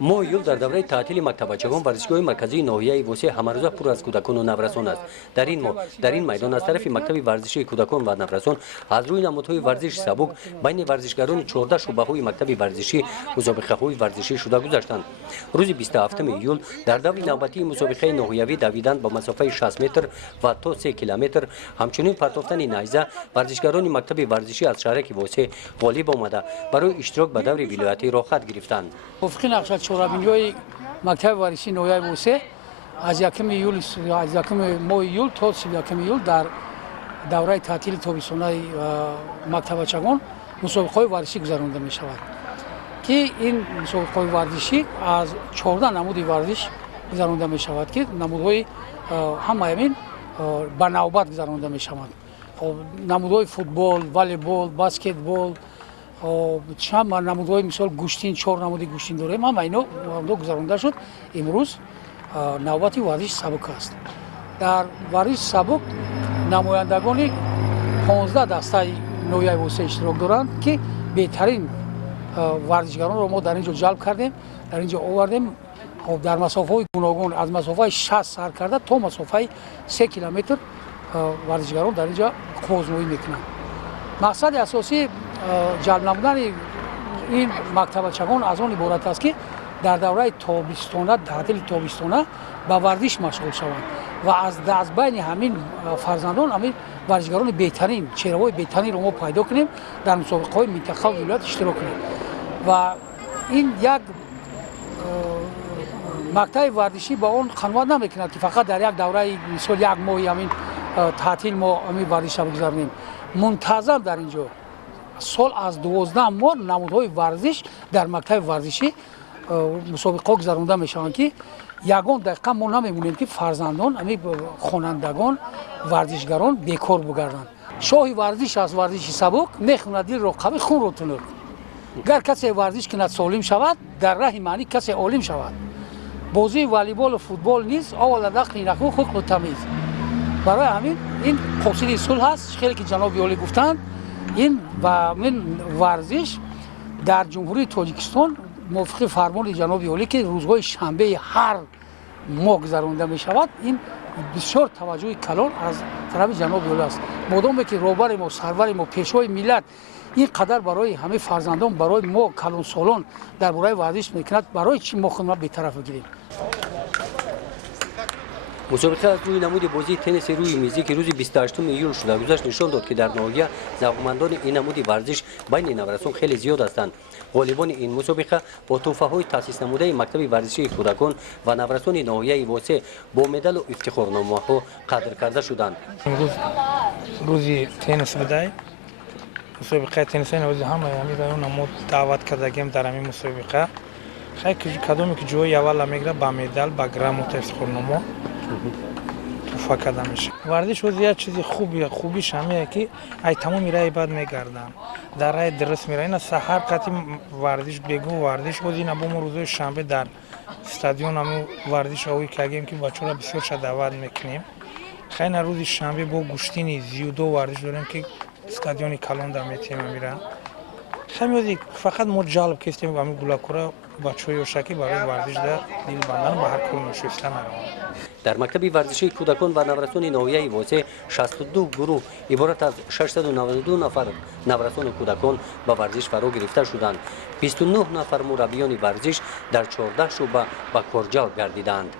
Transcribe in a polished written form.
ماه ایول در دوره تعطیل مکتبچگان ورزشگاه مرکزی ناحیه وسه همروزه پر از کودکان و نورسان است. در این ماه در این میدان از طرف مکتب ورزشی کودکان و نورسان از روی نمودهای ورزش سبک بین ورزشگران 14 شعبه‌های مکتب ورزشی مسابقه‌های ورزشی شده گذاشتند. روز 27 ایول در دور نوبتی مسابقه ناحیوی دویدن با مسافت 60 متر و تا 3 کیلومتر همچنین پرتافتن نیزه ورزشگران مکتب ورزشی از شهرک وسه غالب آمده برای اشتراک به دور ولایتی را خط گرفتند. چورابینجوی مکتب ورزشی نویای بوسه از یکم ایول از یکم ماه ایول تا 31 ایول در دوره تعطیل تابستانی مکتبچگان مسابقه ورزشی گذرانده می شود که این مسابقه ورزشی از 14 نمود ورزش گذرانده می شود که نمودهای همه همین به نوبت گذرانده می شوند. نمودهای فوتبال، والیبال، بسکتبال چند نمودهای مثال گوشتین 4 نمود گوشتین داریم هم اینو گذرانده شد. امروز نوبت ورزش سبک است. در ورزش سبک نمایندگان 15 دسته نویای وسه اشتراک دارند که بهترین ورزشگران را ما در اینجا جلب کردیم، در اینجا آوردیم. در مسافه‌های گوناگون از مسافه 60 سر کرده تا مسافه 3 کیلومتر ورزشگران در اینجا خوزنویی میکنند. مقصد اساسی جلب نمودن این مکتبچگان از آن عبارت است که در دوره تابستانه تعطیل تابستانه به ورزش مشغول شوند و از بین همین فرزندان همین ورزشگران بهترین چهره‌های بهترین را ما پیدا کنیم در مسابقه‌های منطقه و ولایت اشتراک کنیم و این یک مکتب ورزشی با اون قنوات نمیکند که فقط در یک دوره مثال یک ماه همین تعطیل ما همین ورزش بگذاریم. منتظم در اینجا سال از 12 ماه نمودهای ورزش در مکتب ورزشی مسابقه گذرانده میشوند که یگان دقیقا ما نمیمونیم که فرزندان همین خوانندگان ورزشگران بیکار بگردند. شاه ورزش از ورزش سبک میخواند دل را قوی خون را تنک. گر کسی ورزش کند سالم شود در راه معنی کسی عالم شود. بازی والیبال و فوتبال نیز اول دقیق نخو خلق و تمیز. برای همین این قاصد صلح هست. خیلی که جناب عالی گفتند این و من ورزش در جمهوری تاجیکستان موافق فرمان جناب عالی که روزهای شنبه هر ماه گذرانده می شود این بسیار توجه کلان از طرف جناب عالی است. مادامی که رهبر ما سرور ما پیشوای ملت این قدر برای همه فرزندان برای ما کلان سالان در برای ورزش میکند برای چی ما خود به طرف بگیریم. مسابقه از روی نمود بازی تنیس روی میزی که روز 28 ایول شده گذشت نشان داد که در ناحیه ذوقمندان این نمود ورزش بین نورسان خیلی زیاد هستند. غالبان این مسابقه با تحفه‌های تأسیس نموده مکتب ورزشی کودکان و نورسان ناحیه وسه با مدال و افتخارنامه‌ها قدر کرده شدند. امروز روزی تنیس بوده. مسابقه تنیس نوزی همه همین رایون نمود دعوت کردیم در همین مسابقه. خیلی کدومی که جوی اول میگیره با مدال با گرم و افتخارنامه توفیق کرده میشه. ورزش وزیر چیزی خوبیش همه که ای تمام میره بعد میگردن در راه درست میره. این سحر قطعی ورزش بگو ورزش وزیر نبوم روزهای شنبه در استادیوم همون ورزش هایی که اگیم که بچه‌ها بسیار شد دعوت میکنیم. خیلی روز شنبه با گوشتین زیودو ورزش داریم که استادیوم کلان در میتیم میرن. خیلی فقط ما جالب کردیم همین گلاکورا بچه‌های شکی برای ورزش در دل بندن با هر کل نشستن در مکتب ورزشی کودکان و نورسان ناحیه وسه 62 گروه عبارت از 692 نفر نورسان و کودکان به ورزش فرا گرفته شدند. 29 نفر مربیان ورزش در 14 شعبه به کار جلب گردیدند.